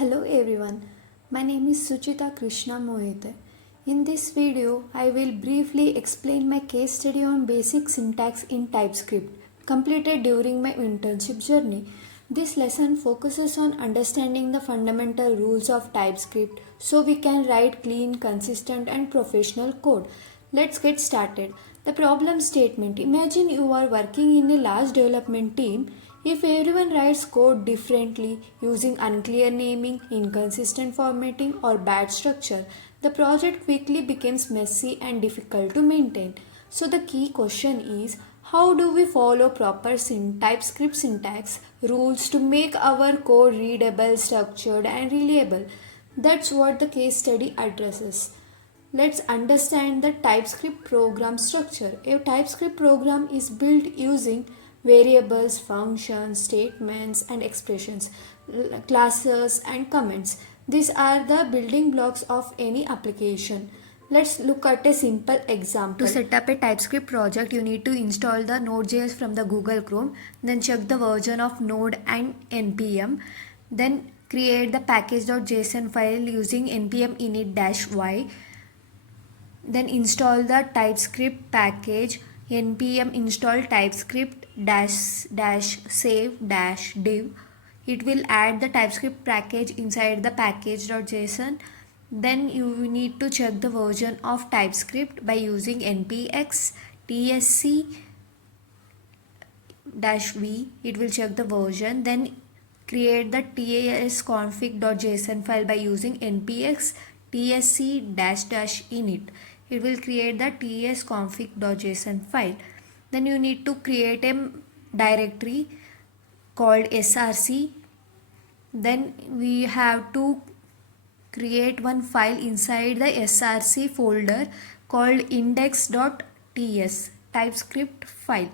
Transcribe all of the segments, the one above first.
Hello everyone, my name is Suchita Krishna Mohite. In this video, I will briefly explain my case study on basic syntax in TypeScript completed during my internship journey. This lesson focuses on understanding the fundamental rules of TypeScript so we can write clean, consistent and professional code. Let's get started. The problem statement. Imagine you are working in a large development team. If everyone writes code differently using unclear naming, inconsistent formatting, or bad structure, the project quickly becomes messy and difficult to maintain. So, the key question is how do we follow proper TypeScript syntax rules to make our code readable, structured, and reliable? That's what the case study addresses. Let's understand the TypeScript program structure. A TypeScript program is built using variables, functions, statements, and expressions, classes, and comments. These are the building blocks of any application. Let's look at a simple example. To set up a TypeScript project, you need to install the Node.js from the Google Chrome, then check the version of Node and npm, then create the package.json file using npm init-y, then install the TypeScript package npm install TypeScript save div. It will add the TypeScript package inside the package.json. Then you need to check the version of TypeScript by using npx tsc v. It will check the version. Then create the tsconfig.json file by using npx tsc init. It will create the tsconfig.json file. Then you need to create a directory called src. Then we have to create one file inside the src folder called index.ts TypeScript file,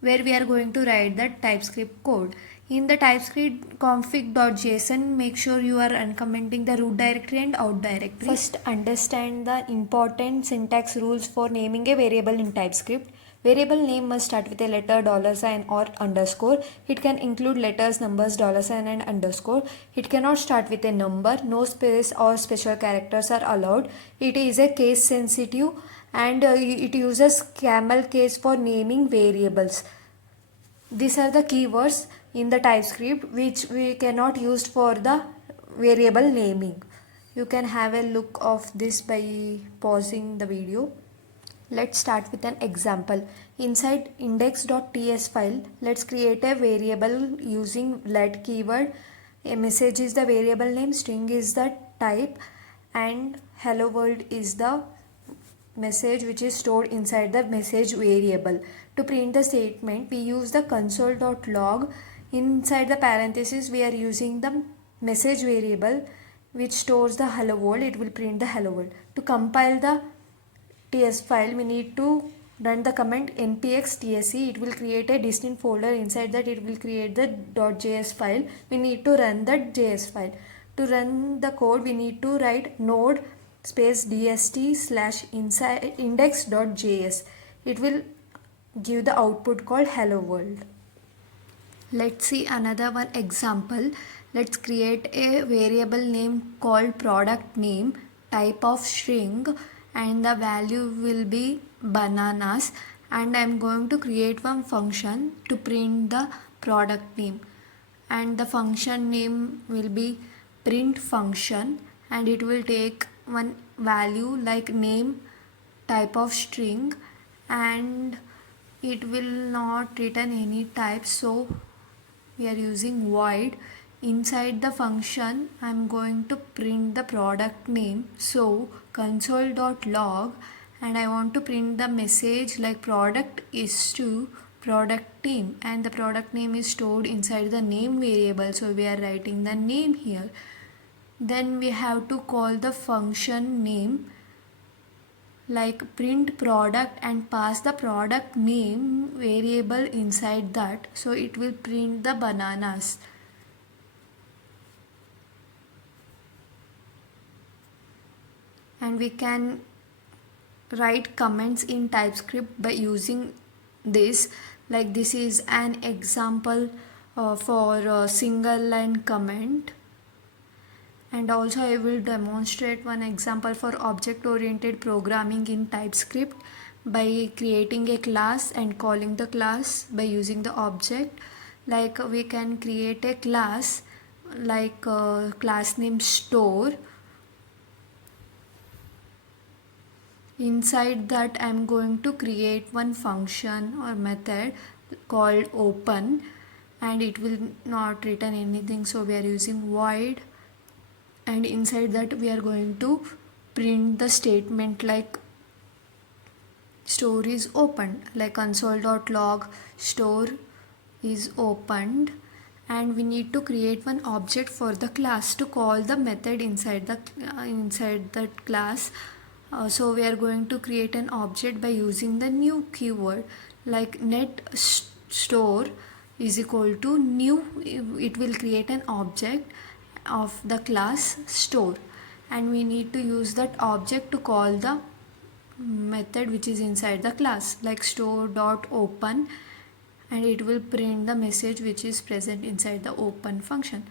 where we are going to write the TypeScript code. In the TypeScript config.json, make sure you are uncommenting the root directory and out directory. First, understand the important syntax rules for naming a variable in TypeScript. Variable name must start with a letter, $sign or underscore. It can include letters, numbers, $sign and underscore. It cannot start with a number. No space or special characters are allowed. It is a case sensitive and it uses camel case for naming variables. These are the keywords in the TypeScript which we cannot use for the variable naming. You can have a look of this by pausing the video. Let's start with an example. Inside index.ts file, let's create a variable using VLED keyword. A message is the variable name, string is the type, and hello world is the message which is stored inside the message variable. To print the statement, we use the console.log. Inside the parenthesis, we are using the message variable which stores the hello world. It will print the hello world. To compile the TS file, we need to run the command npx tsc. It will create a distinct folder. Inside that, it will create the .js file. We need to run the JS file. To run the code, we need to write node space dst slash index.js. It will give the output called hello world. Let's see another one example. Let's create a variable name called product name, type of string, and the value will be bananas, and I'm going to create one function to print the product name, and the function name will be print function, and it will take one value like name, type of string, and it will not return any type, so we are using void. Inside the function, I'm going to print the product name, so console.log, and I want to print the message like product is to product name, and the product name is stored inside the name variable, so we are writing the name here. Then we have to call the function name like print product and pass the product name variable inside that, so it will print the bananas. And we can write comments in TypeScript by using this. Like this is an example for a single line comment. And also I will demonstrate one example for object oriented programming in TypeScript by creating a class and calling the class by using the object. Like we can create a class like class name store. Inside that I'm going to create one function or method called open, and it will not return anything, so we are using void. And inside that we are going to print the statement like store is opened, like console.log store is opened. And we need to create one object for the class to call the method inside the inside that class. So we are going to create an object by using the new keyword like net store is equal to new. It will create an object of the class store, and we need to use that object to call the method which is inside the class like store.open, and it will print the message which is present inside the open function.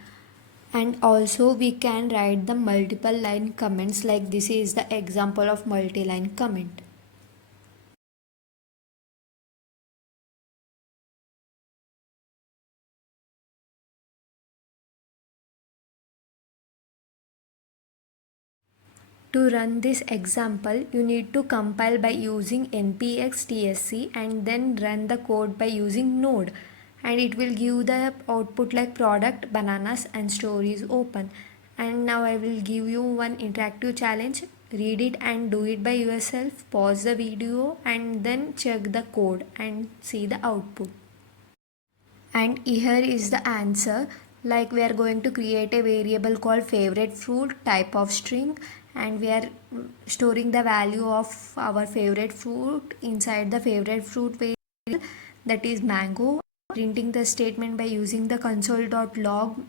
And also we can write the multiple line comments, like this is the example of multi-line comment. To run this example, you need to compile by using npx tsc and then run the code by using node, and it will give the output like product, bananas and store is open. And now I will give you one interactive challenge. Read it and do it by yourself. Pause the video and then check the code and see the output. And here is the answer. Like we are going to create a variable called favorite fruit type of string, and we are storing the value of our favorite fruit inside the favorite fruit variable, that is mango. Printing the statement by using the console.log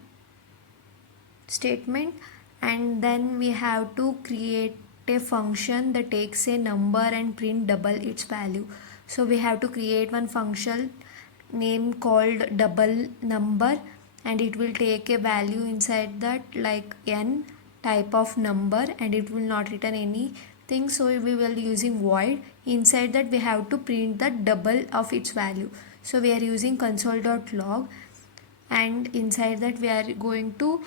statement, and then we have to create a function that takes a number and print double its value. So we have to create one function name called double number, and it will take a value inside that like n type of number, and it will not return anything, so we will using void. Inside that we have to print the double of its value, so we are using console.log, and inside that we are going to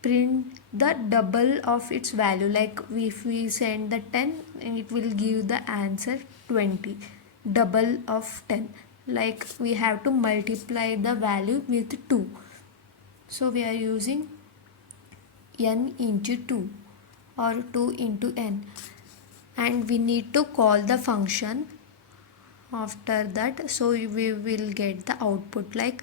print the double of its value. Like if we send the 10, and it will give the answer 20, double of 10. Like we have to multiply the value with 2, so we are using n into 2 or 2 into n, and we need to call the function after that, so we will get the output like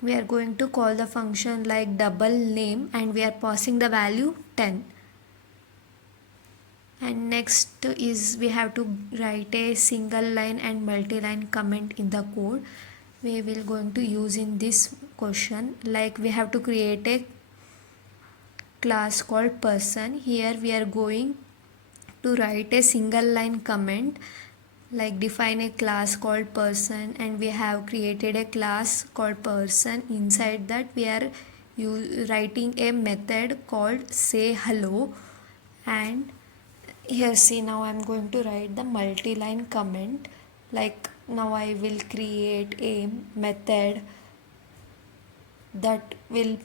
we are going to call the function like double name, and we are passing the value 10. And next is we have to write a single line and multi-line comment in the code. We will going to use in this question. Like we have to create a class called person. Here we are going to write a single line comment, like define a class called person, and we have created a class called person. Inside that we are writing a method called say hello. And here see, now I'm going to write the multi-line comment. Like now I will create a method that will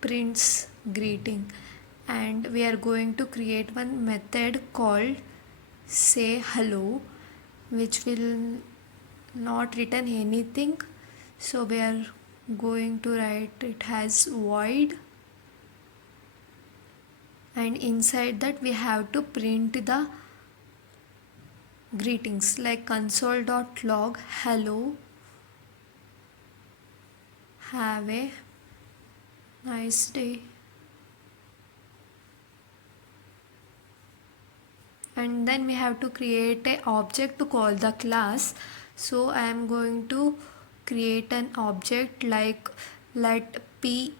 prints greeting, and we are going to create one method called say hello, which will not return anything, so we are going to write it has void, and inside that we have to print the greetings like console.log hello, have a nice day. And then we have to create a object to call the class. So I am going to create an object like let p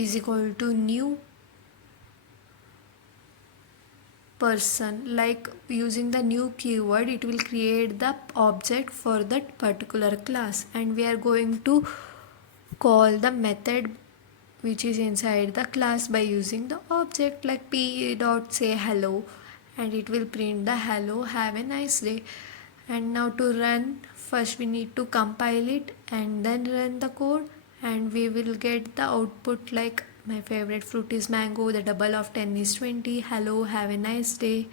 is equal to new person. Like using the new keyword, it will create the object for that particular class, and we are going to call the method which is inside the class by using the object like p dot say hello, and it will print the hello, have a nice day. And now to run, first we need to compile it and then run the code, and we will get the output like my favorite fruit is mango, the double of 10 is 20, hello, have a nice day.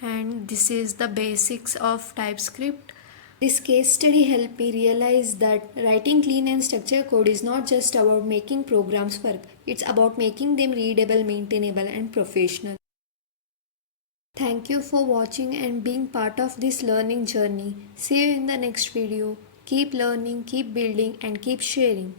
And this is the basics of TypeScript. This case study helped me realize that writing clean and structured code is not just about making programs work, it's about making them readable, maintainable, and professional. Thank you for watching and being part of this learning journey. See you in the next video. Keep learning, keep building, and keep sharing.